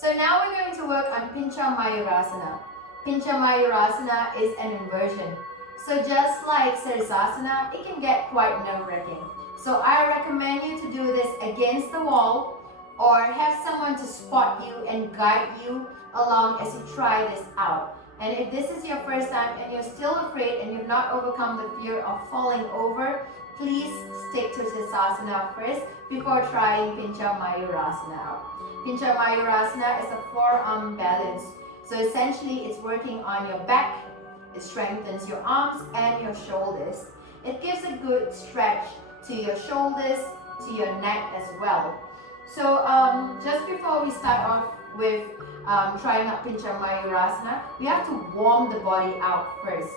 So now we're going to work on Pincha Mayurasana. Pincha Mayurasana is an inversion. So just like Sirsasana, it can get quite nerve-wracking. So I recommend you to do this against the wall or have someone to spot you and guide you along as you try this out. And if this is your first time and you're still afraid and you've not overcome the fear of falling over, please stick to Sirsasana first before trying Pincha Mayurasana out. Pincha Mayurasana is a forearm balance. So essentially it's working on your back, it strengthens your arms and your shoulders. It gives a good stretch to your shoulders, to your neck as well. So just before we start off with trying out Pincha Mayurasana, we have to warm the body out first.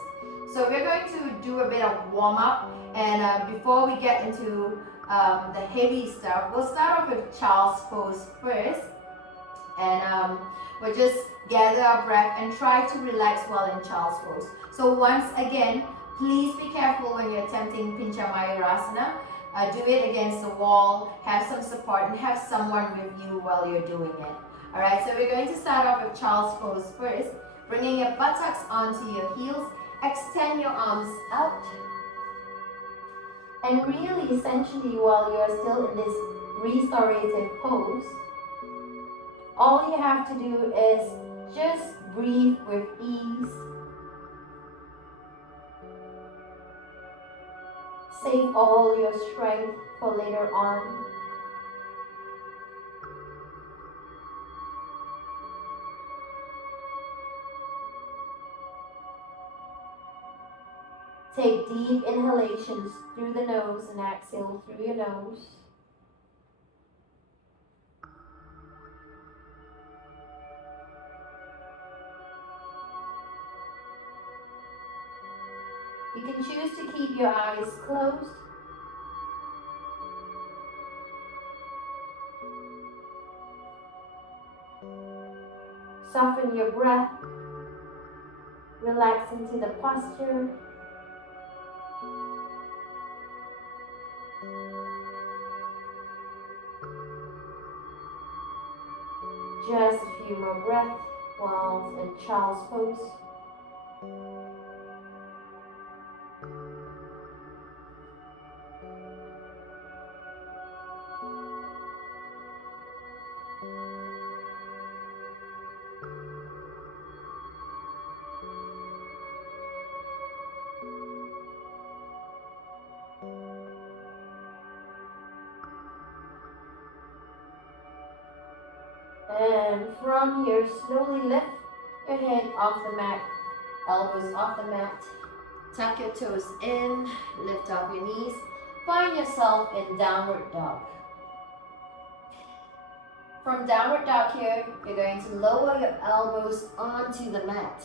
So we're going to do a bit of warm up, and before we get into the heavy stuff, we'll start off with child's pose first, and we'll just gather our breath and try to relax while in child's pose. So once again, please be careful when you're attempting Pincha Mayurasana. Do it against the wall, have some support, and have someone with you while you're doing it. Alright, so we're going to start off with child's pose first, bringing your buttocks onto your heels, extend your arms out, and really essentially while you're still in this restorative pose, all you have to do is just breathe with ease. Save all your strength for later on. Take deep inhalations through the nose and exhale through your nose. You can choose to keep your eyes closed. Soften your breath. Relax into the posture. Just a few more breaths while in child's pose. And from here, slowly lift your head off the mat, elbows off the mat. Tuck your toes in, lift off your knees. Find yourself in downward dog. From downward dog here, you're going to lower your elbows onto the mat.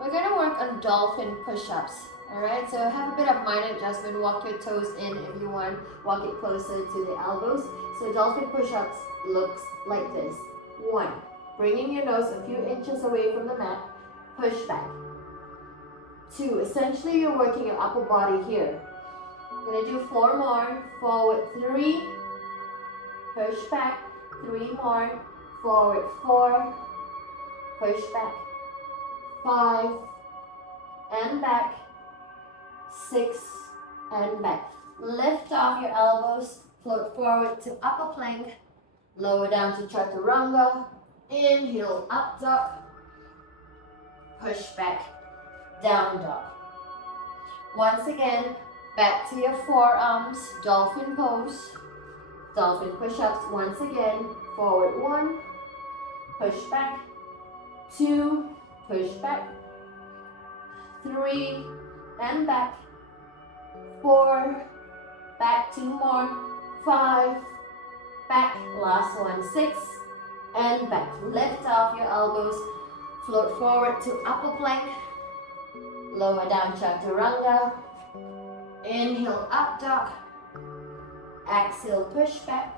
We're going to work on dolphin push-ups. Alright, so have a bit of minor adjustment. Walk your toes in if you want. Walk it closer to the elbows. So dolphin push-ups looks like this. 1. Bringing your nose a few inches away from the mat. Push back. 2. Essentially you're working your upper body here. We're going to do 4 more. Forward 3. Push back. 3 more. Forward 4. Push back. 5. And back. 6 and back. Lift off your elbows, float forward to upper plank, lower down to chaturanga, inhale up dog, push back, down dog. Once again, back to your forearms, dolphin pose, dolphin push-ups. Once again, forward 1, push back, 2, push back, 3, and back, 4, back 2 more, 5, back, last one, 6, and back. Lift off your elbows, float forward to upper plank, lower down chaturanga, inhale up dog, exhale push back,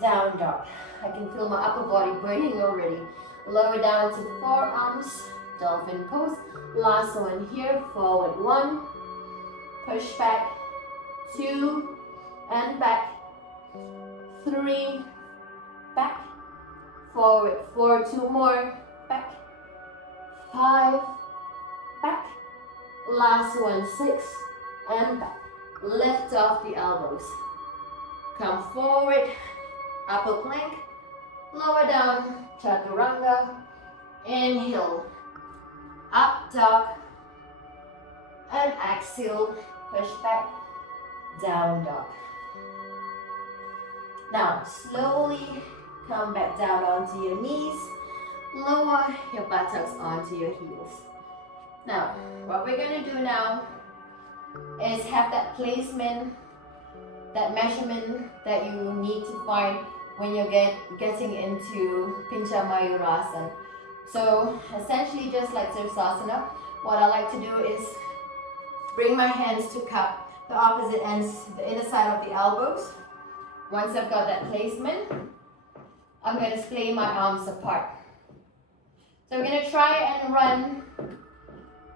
down dog. I can feel my upper body burning already. Lower down to forearms, dolphin pose. Last one here, forward 1, push back, 2, and back, 3, back, forward, 4, 2 more, back, 5, back, last one, 6, and back. Lift off the elbows. Come forward, upper plank, lower down, chaturanga, inhale, up dog, and exhale, push back, down dog. Now, slowly come back down onto your knees, lower your buttocks onto your heels. Now, what we're going to do now is have that placement, that measurement that you need to find when you're getting into Pincha Mayurasana. So essentially just like Sirsasana, what I like to do is bring my hands to cup the opposite ends, the inner side of the elbows. Once I've got that placement, I'm going to splay my arms apart. So we're going to try and run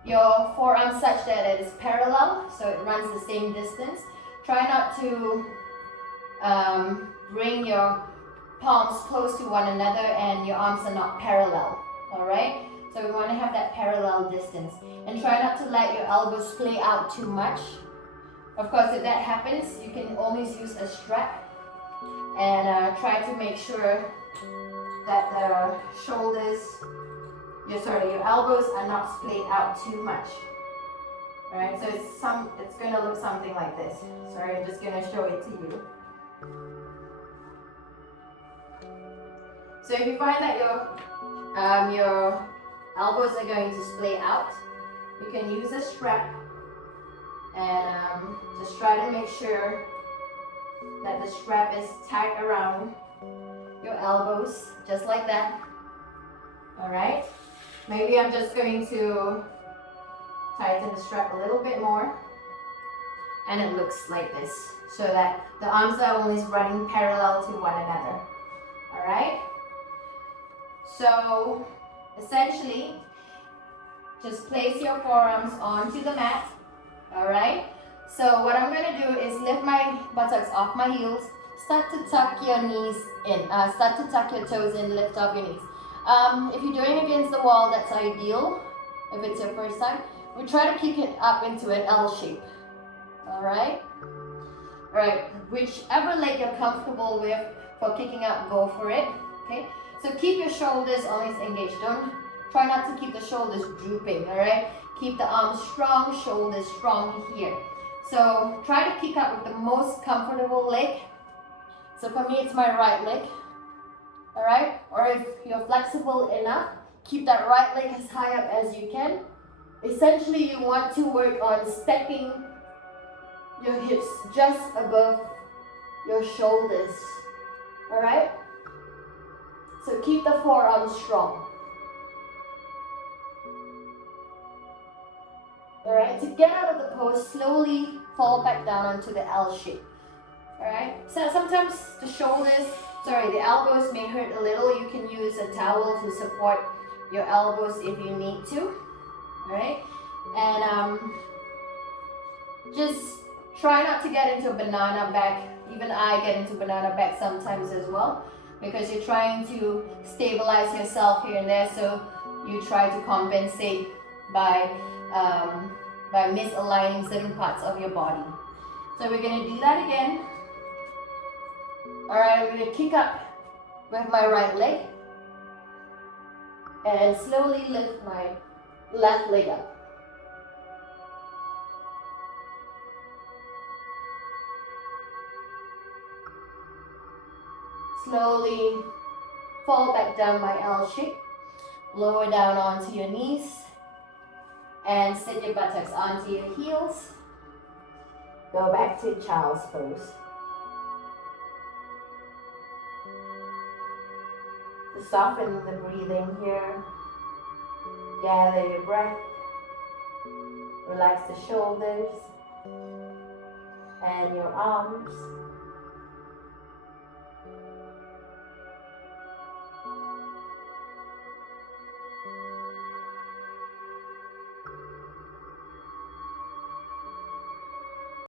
your forearm such that it is parallel, so it runs the same distance. Try not to bring your palms close to one another and your arms are not parallel, alright? So we want to have that parallel distance. And try not to let your elbows splay out too much. Of course, if that happens, you can always use a strap. And try to make sure that the shoulders, your elbows are not splayed out too much. Alright, so it's going to look something like this. Sorry, I'm just going to show it to you. So if you find that your elbows are going to splay out, you can use a strap and just try to make sure that the strap is tight around your elbows, just like that. Alright, maybe I'm just going to tighten the strap a little bit more, and it looks like this, so that the arms are always running parallel to one another. Alright, so essentially just place your forearms onto the mat. Alright, so what I'm going to do is lift my buttocks off my heels, start to tuck your knees in, start to tuck your toes in, lift off your knees. If you're doing against the wall, that's ideal. If it's your first time, we try to kick it up into an L shape. Alright? Alright, whichever leg you're comfortable with for kicking up, go for it. Okay? So keep your shoulders always engaged. Try not to keep the shoulders drooping. Alright? Keep the arms strong, shoulders strong here. So try to kick up with the most comfortable leg. So for me, it's my right leg. Alright? Or if you're flexible enough, keep that right leg as high up as you can. Essentially, you want to work on stacking your hips just above your shoulders. Alright? So keep the forearms strong. Alright, to get out of the pose, slowly fall back down onto the L shape. Alright, so sometimes the elbows may hurt a little. You can use a towel to support your elbows if you need to. Alright, and just try not to get into a banana back. Even I get into banana back sometimes as well, because you're trying to stabilize yourself here and there, so you try to compensate by misaligning certain parts of your body. So we're going to do that again. Alright, I'm going to kick up with my right leg and slowly lift my left leg up. Slowly fall back down my L shape. Lower down onto your knees and sit your buttocks onto your heels. Go back to child's pose. To soften the breathing here, gather your breath, relax the shoulders and your arms.